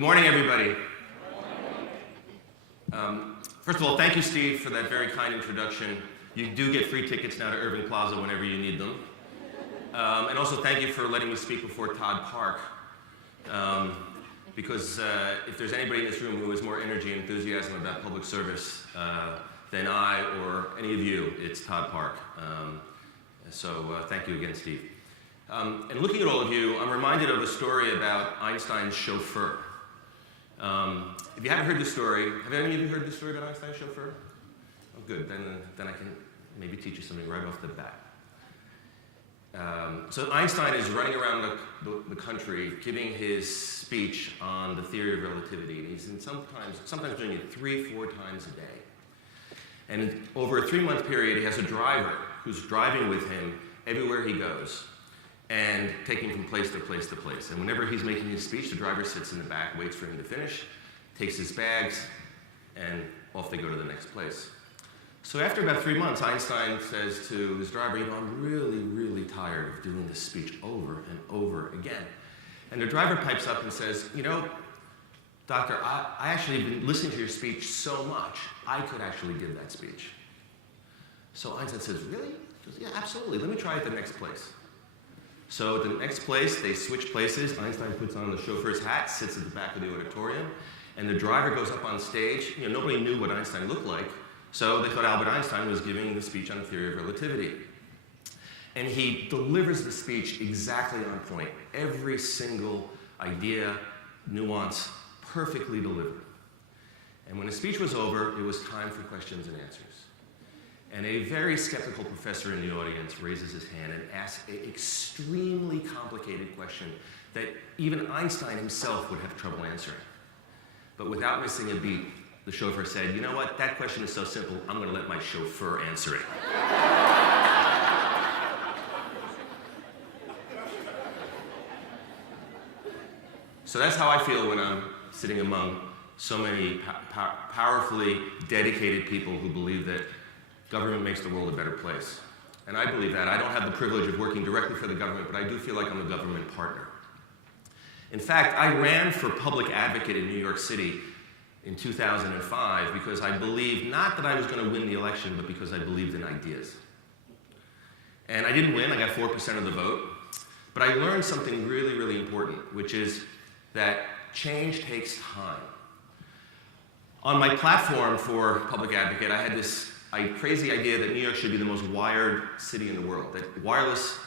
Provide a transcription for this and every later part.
Good morning, everybody. First of all, thank you, Steve, for that very kind introduction. You do get free tickets now to Irving Plaza whenever you need them. And also thank you for letting me speak before Todd Park. Because if there's anybody in this room who has more energy and enthusiasm about public service than I or any of you, it's Todd Park. So thank you again, Steve. And looking at all of you, I'm reminded of a story about Einstein's chauffeur. If you haven't heard the story, have any of you heard the story about Einstein's chauffeur? Oh, good. Then I can maybe teach you something right off the bat. So Einstein is running around the country giving his speech on the theory of relativity. He's sometimes doing it 3-4 times a day. And over a 3-month period, he has a driver who's driving with him everywhere he goes and taking him from place to place to place. And whenever he's making his speech, the driver sits in the back, waits for him to finish, takes his bags, and off they go to the next place. So after about 3 months, Einstein says to his driver, I'm really, really tired of doing this speech over and over again. And the driver pipes up and says, Doctor, I actually have been listening to your speech so much, I could actually give that speech. So Einstein says, really? He goes, yeah, absolutely. Let me try at the next place. So at the next place, they switch places. Einstein puts on the chauffeur's hat, sits at the back of the auditorium, and the driver goes up on stage. Nobody knew what Einstein looked like, so they thought Albert Einstein was giving the speech on the theory of relativity. And he delivers the speech exactly on point. Every single idea, nuance, perfectly delivered. And when the speech was over, it was time for questions and answers. And a very skeptical professor in the audience raises his hand and asks an extremely complicated question that even Einstein himself would have trouble answering. But without missing a beat, the chauffeur said, you know what, that question is so simple, I'm going to let my chauffeur answer it. So that's how I feel when I'm sitting among so many powerfully dedicated people who believe that government makes the world a better place. And I believe that. I don't have the privilege of working directly for the government, but I do feel like I'm a government partner. In fact, I ran for public advocate in New York City in 2005 because I believed, not that I was going to win the election, but because I believed in ideas. And I didn't win, I got 4% of the vote, but I learned something really, really important, which is that change takes time. On my platform for public advocate, I had this crazy idea that New York should be the most wired city in the world, that wireless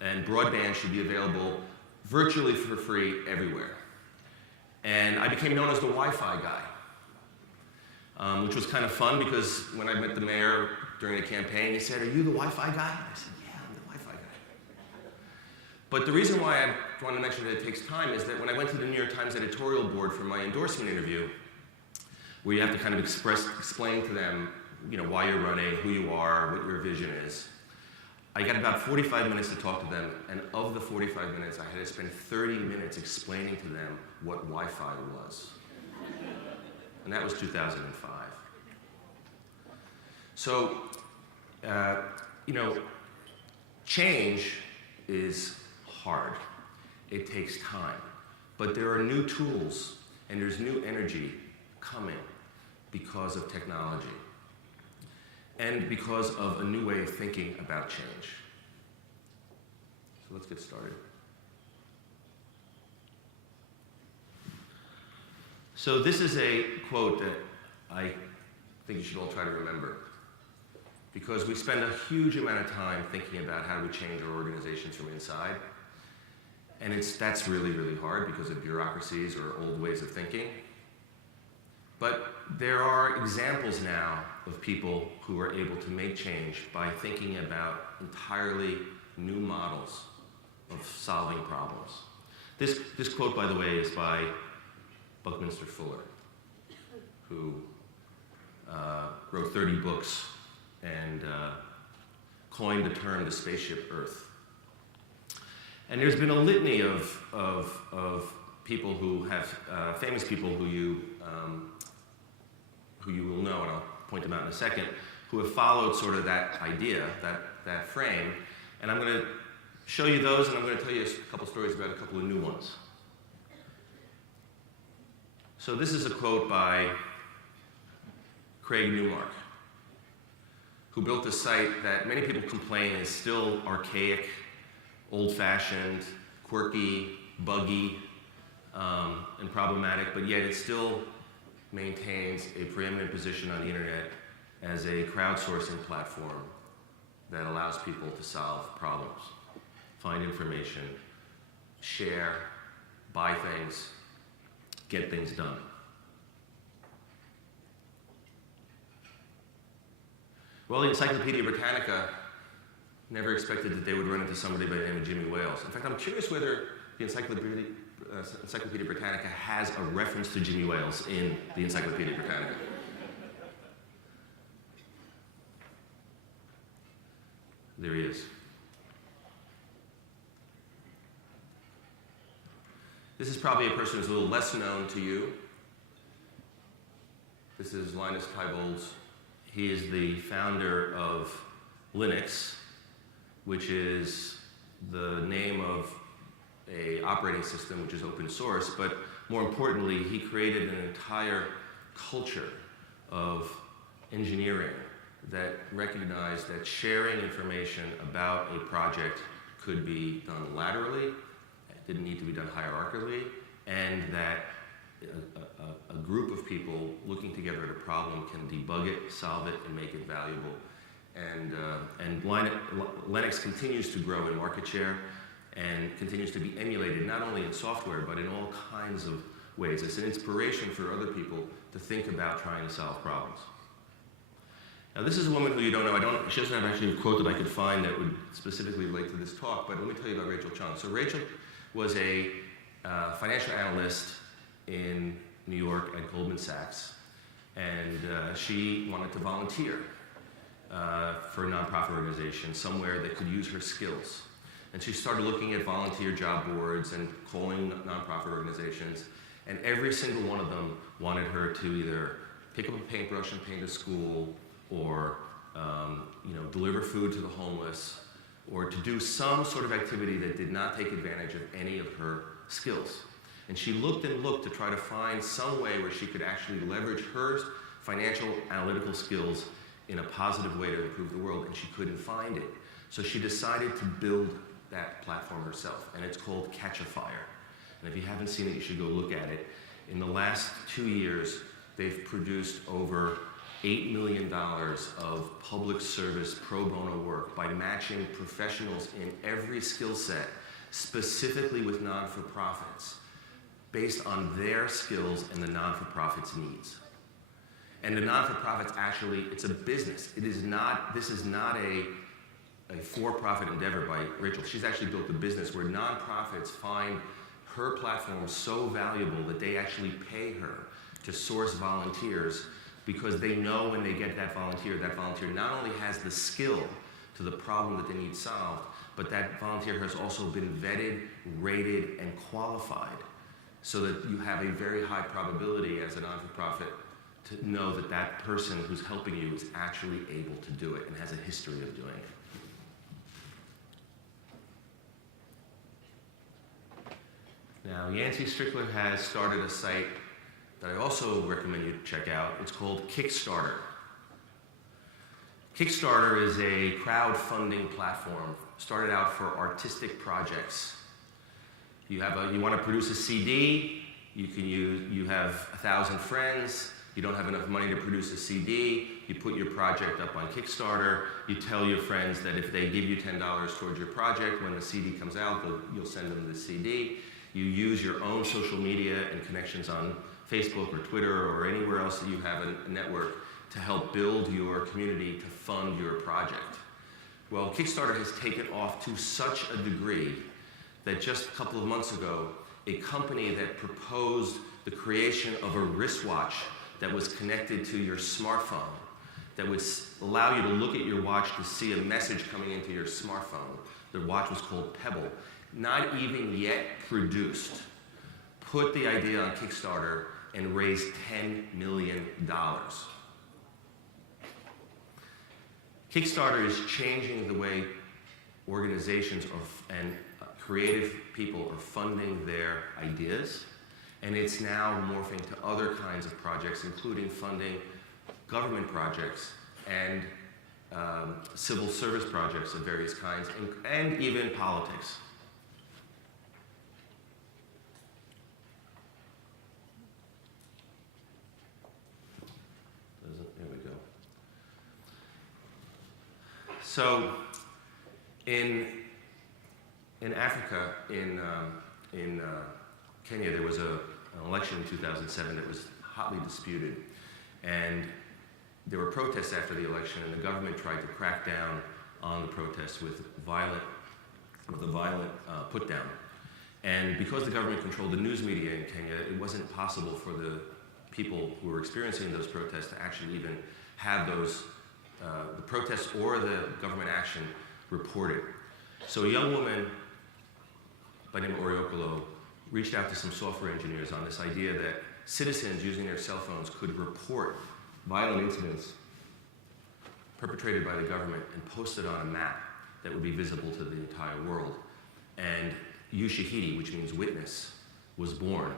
and broadband should be available virtually for free everywhere. And I became known as the Wi-Fi guy, which was kind of fun because when I met the mayor during the campaign, he said, are you the Wi-Fi guy? I said, yeah, I'm the Wi-Fi guy. But the reason why I want to mention that it takes time is that when I went to the New York Times editorial board for my endorsement interview, where you have to kind of explain to them why you're running, who you are, what your vision is. I got about 45 minutes to talk to them, and of the 45 minutes, I had to spend 30 minutes explaining to them what Wi-Fi was. And that was 2005. So, change is hard. It takes time. But there are new tools, and there's new energy coming because of technology. And because of a new way of thinking about change. So let's get started. So this is a quote that I think you should all try to remember. Because we spend a huge amount of time thinking about how do we change our organizations from inside. And that's really, really hard because of bureaucracies or old ways of thinking. But there are examples now of people who are able to make change by thinking about entirely new models of solving problems. This quote, by the way, is by Buckminster Fuller, who wrote 30 books and coined the term the spaceship Earth. And there's been a litany of people who have, famous people who you will know, and I'll point them out in a second, who have followed sort of that idea, that frame. And I'm going to show you those, and I'm going to tell you a couple stories about a couple of new ones. So this is a quote by Craig Newmark, who built a site that many people complain is still archaic, old-fashioned, quirky, buggy, and problematic, but yet it still maintains a preeminent position on the internet as a crowdsourcing platform that allows people to solve problems, find information, share, buy things, get things done. Well, the Encyclopedia Britannica never expected that they would run into somebody by the name of Jimmy Wales. In fact, I'm curious whether the Encyclopedia Britannica has a reference to Jimmy Wales in the Encyclopedia Britannica. There he is. This is probably a person who's a little less known to you. This is Linus Torvalds. He is the founder of Linux, which is the name of an operating system which is open source, but more importantly, he created an entire culture of engineering that recognized that sharing information about a project could be done laterally, it didn't need to be done hierarchically, and that a group of people looking together at a problem can debug it, solve it, and make it valuable. And Linux continues to grow in market share and continues to be emulated not only in software but in all kinds of ways. It's an inspiration for other people to think about trying to solve problems. Now this is a woman who you don't know. She doesn't have actually a quote that I could find that would specifically relate to this talk, but let me tell you about Rachel Chung. So Rachel was a financial analyst in New York at Goldman Sachs, and she wanted to volunteer for a nonprofit organization somewhere that could use her skills. And she started looking at volunteer job boards and calling nonprofit organizations, and every single one of them wanted her to either pick up a paintbrush and paint a school, or deliver food to the homeless, or to do some sort of activity that did not take advantage of any of her skills. And she looked and looked to try to find some way where she could actually leverage her financial analytical skills in a positive way to improve the world, and she couldn't find it. So she decided to build that platform herself, and it's called Catch a Fire. And if you haven't seen it, you should go look at it. In the last 2 years, they've produced over $8 million of public service pro bono work by matching professionals in every skill set, specifically with non-for-profits, based on their skills and the non-for-profits' needs. And the non-for-profits actually, it's a business. This is not a for-profit endeavor by Rachel. She's actually built a business where nonprofits find her platform so valuable that they actually pay her to source volunteers, because they know when they get that volunteer not only has the skill to the problem that they need solved, but that volunteer has also been vetted, rated, and qualified, so that you have a very high probability as a non-for-profit to know that that person who's helping you is actually able to do it and has a history of doing it. Now, Yancey Strickler has started a site that I also recommend you check out. It's called Kickstarter. Kickstarter is a crowdfunding platform, started out for artistic projects. You want to produce a CD, you have 1,000 friends, you don't have enough money to produce a CD, you put your project up on Kickstarter, you tell your friends that if they give you $10 towards your project, when the CD comes out, you'll send them the CD. You use your own social media and connections on Facebook or Twitter or anywhere else that you have a network to help build your community to fund your project. Well, Kickstarter has taken off to such a degree that just a couple of months ago, a company that proposed the creation of a wristwatch that was connected to your smartphone, that would allow you to look at your watch to see a message coming into your smartphone. The watch was called Pebble. Not even yet produced. Put the idea on Kickstarter and raised $10 million. Kickstarter is changing the way organizations and creative people are funding their ideas, And it's now morphing to other kinds of projects, including funding government projects and civil service projects of various kinds, and even politics. There we go. So, in Africa, in Kenya, there was an election in 2007 that was hotly disputed, and there were protests after the election, and the government tried to crack down on the protests with a violent put down. And because the government controlled the news media in Kenya, it wasn't possible for the people who were experiencing those protests to actually even have those the protests or the government action reported. So a young woman by the name of Oriokolo reached out to some software engineers on this idea that citizens using their cell phones could report violent incidents perpetrated by the government and post it on a map that would be visible to the entire world. And Ushahidi, which means witness, was born.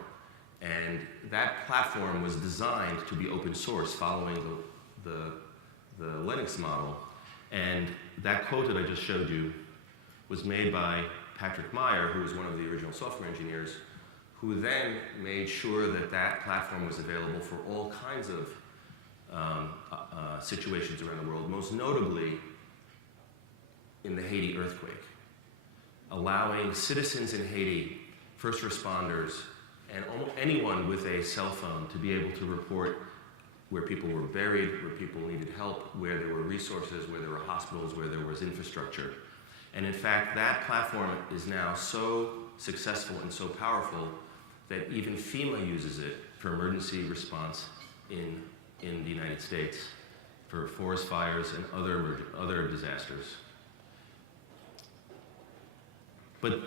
And that platform was designed to be open source following the Linux model. And that quote that I just showed you was made by Patrick Meyer, who was one of the original software engineers, who then made sure that that platform was available for all kinds of situations around the world, most notably in the Haiti earthquake, allowing citizens in Haiti, first responders, and anyone with a cell phone to be able to report where people were buried, where people needed help, where there were resources, where there were hospitals, where there was infrastructure. And in fact, that platform is now so successful and so powerful that even FEMA uses it for emergency response in the United States, for forest fires and other disasters. But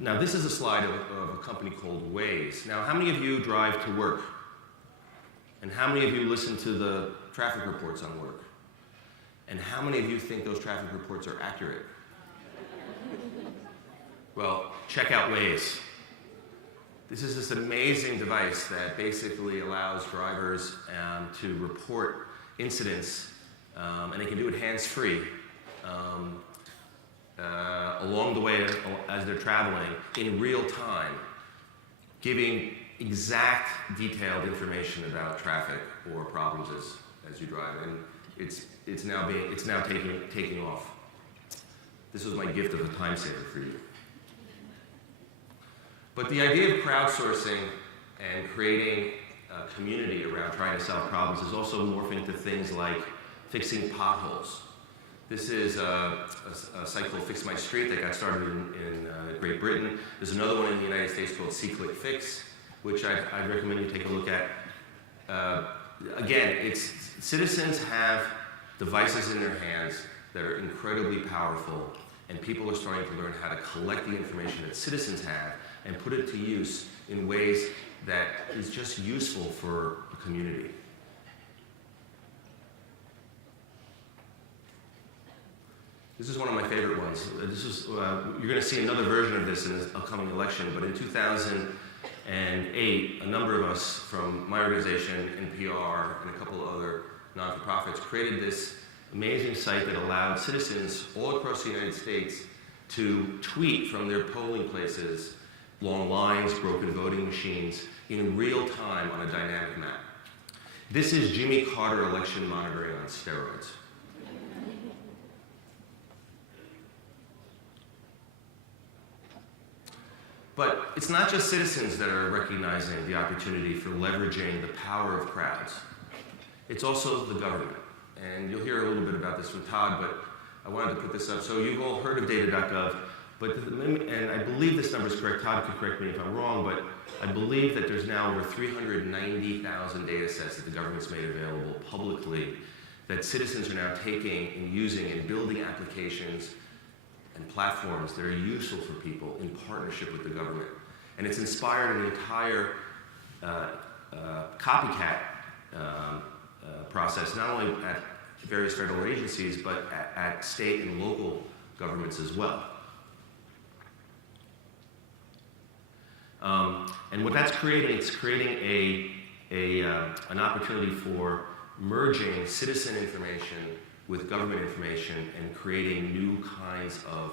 now this is a slide of a company called Waze. Now, how many of you drive to work? And how many of you listen to the traffic reports on work? And how many of you think those traffic reports are accurate? Well, check out Waze. This is this amazing device that basically allows drivers to report incidents, and they can do it hands-free along the way as they're traveling in real time, giving exact detailed information about traffic or problems as you drive, and it's now taking off. This was my gift of a time saver for you. But the idea of crowdsourcing and creating a community around trying to solve problems is also morphing to things like fixing potholes. This is a site called Fix My Street that got started in Great Britain. There's another one in the United States called See-Click Fix, which I'd recommend you take a look at. Again, citizens have devices in their hands that are incredibly powerful, and people are starting to learn how to collect the information that citizens have and put it to use in ways that is just useful for the community. This is one of my favorite ones. This is you're going to see another version of this in the upcoming election, but in 2008, a number of us from my organization, NPR, and a couple of other non-for-profits created this amazing site that allowed citizens all across the United States to tweet from their polling places long lines, broken voting machines, in real time on a dynamic map. This is Jimmy Carter election monitoring on steroids. But it's not just citizens that are recognizing the opportunity for leveraging the power of crowds. It's also the government. And you'll hear a little bit about this from Todd, but I wanted to put this up. So you've all heard of data.gov, and I believe this number is correct. Todd could correct me if I'm wrong, but I believe that there's now over 390,000 data sets that the government's made available publicly that citizens are now taking and using and building applications and platforms that are useful for people in partnership with the government. And it's inspired an entire copycat process, not only at various federal agencies, but at state and local governments as well. And what that's creating, it's creating an opportunity for merging citizen information with government information and creating new kinds of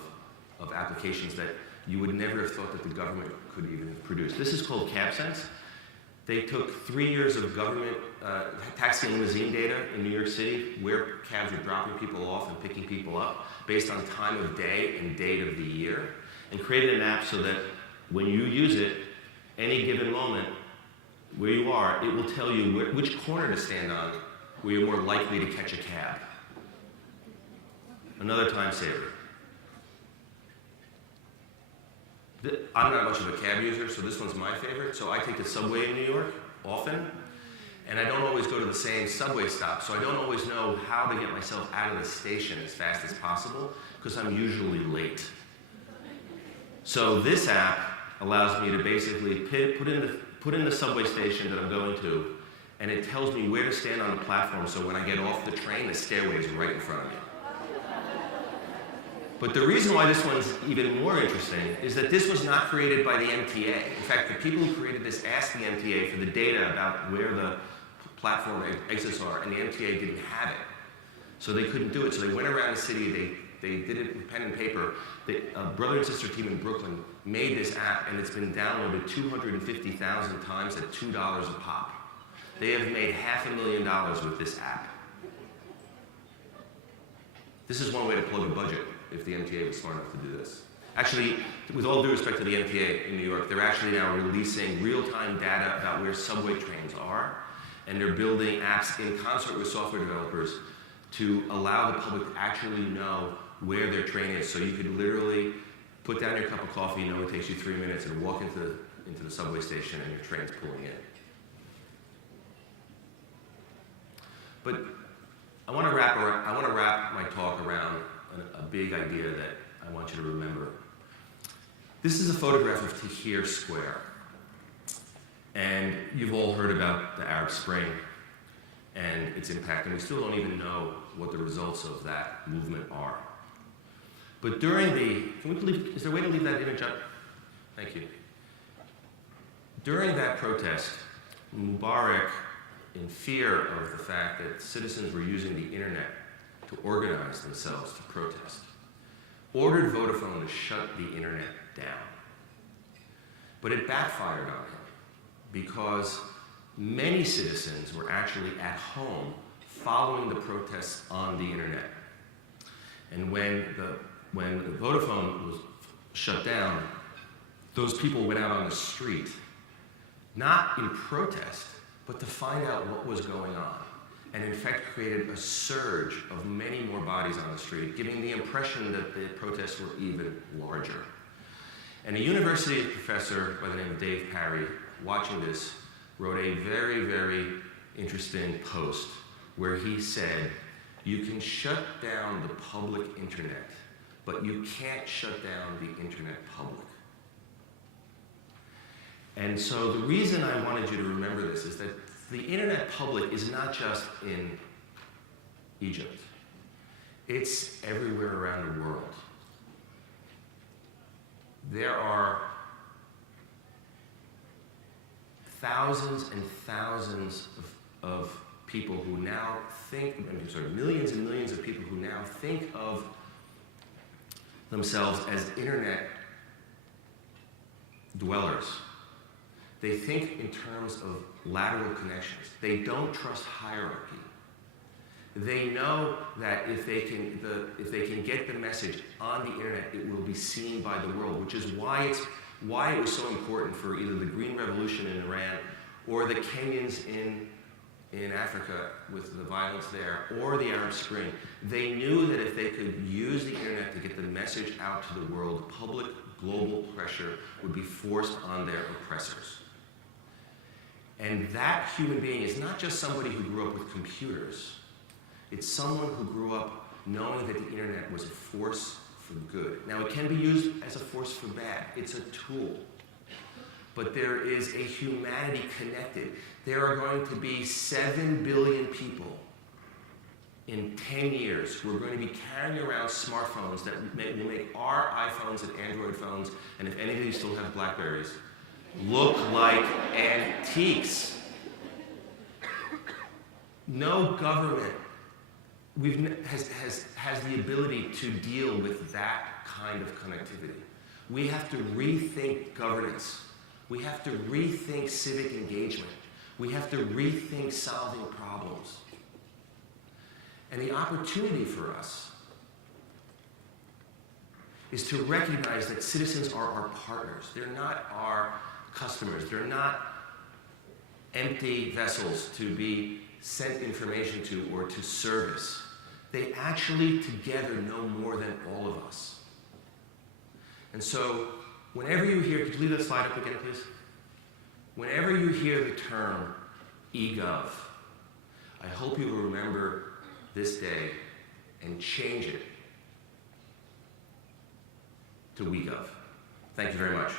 applications that you would never have thought that the government could even produce. This is called CabSense. They took 3 years of government taxi and limousine data in New York City, where cabs were dropping people off and picking people up, based on time of day and date of the year, and created an app so that when you use it, any given moment, where you are, it will tell you which corner to stand on, where you're more likely to catch a cab. Another time saver. I'm not much of a cab user, so this one's my favorite. So I take the subway in New York often, and I don't always go to the same subway stop, so I don't always know how to get myself out of the station as fast as possible, because I'm usually late. So this app allows me to basically put in the subway station that I'm going to, and it tells me where to stand on the platform, so when I get off the train, the stairway is right in front of me. But the reason why this one's even more interesting is that this was not created by the MTA. In fact, the people who created this asked the MTA for the data about where the platform exits are, and the MTA didn't have it. So they couldn't do it. So they went around the city, they did it with pen and paper. A brother and sister team in Brooklyn made this app, and it's been downloaded 250,000 times at $2 a pop. They have made $500,000 with this app. This is one way to plug a budget, if the MTA was smart enough to do this. Actually, with all due respect to the MTA in New York, they're actually now releasing real-time data about where subway trains are, and they're building apps in concert with software developers to allow the public to actually know where their train is. So you could literally put down your cup of coffee, know it takes you 3 minutes, and walk into the subway station and your train's pulling in. But I want to wrap my talk around a big idea that I want you to remember. This is a photograph of Tahrir Square. And you've all heard about the Arab Spring and its impact, and we still don't even know what the results of that movement are. But during is there a way to leave that image up? Thank you. During that protest, Mubarak, in fear of the fact that citizens were using the internet to organize themselves to protest, ordered Vodafone to shut the internet down. But it backfired on him because many citizens were actually at home following the protests on the internet. And when Vodafone was shut down, those people went out on the street, not in protest, but to find out what was going on, and in fact created a surge of many more bodies on the street, giving the impression that the protests were even larger. And a university professor by the name of Dave Parry, watching this, wrote a very, very interesting post where he said, you can shut down the public internet, but you can't shut down the internet public. And so the reason I wanted you to remember this is that the internet public is not just in Egypt. It's everywhere around the world. There are thousands and thousands of people who now millions and millions of people who now think of themselves as internet dwellers. They think in terms of lateral connections. They don't trust hierarchy. They know that if they can get the message on the internet, it will be seen by the world, which is why it was so important for either the Green Revolution in Iran or the Kenyans in Africa with the violence there, or the Arab Spring. They knew that if they could use the internet to get the message out to the world, public global pressure would be forced on their oppressors. And that human being is not just somebody who grew up with computers. It's someone who grew up knowing that the internet was a force for good. Now, it can be used as a force for bad. It's a tool. But there is a humanity connected. There are going to be 7 billion people in 10 years who are going to be carrying around smartphones that will make our iPhones and Android phones, and if any of you still have Blackberries, look like antiques. No government has the ability to deal with that kind of connectivity. We have to rethink governance. We have to rethink civic engagement. We have to rethink solving problems. And the opportunity for us is to recognize that citizens are our partners. They're not our customers. They're not empty vessels to be sent information to or to service. They actually together know more than all of us. And so whenever you hear, could you leave that slide up again, please? Whenever you hear the term eGov, I hope you will remember this day and change it to WeGov. Thank you very much.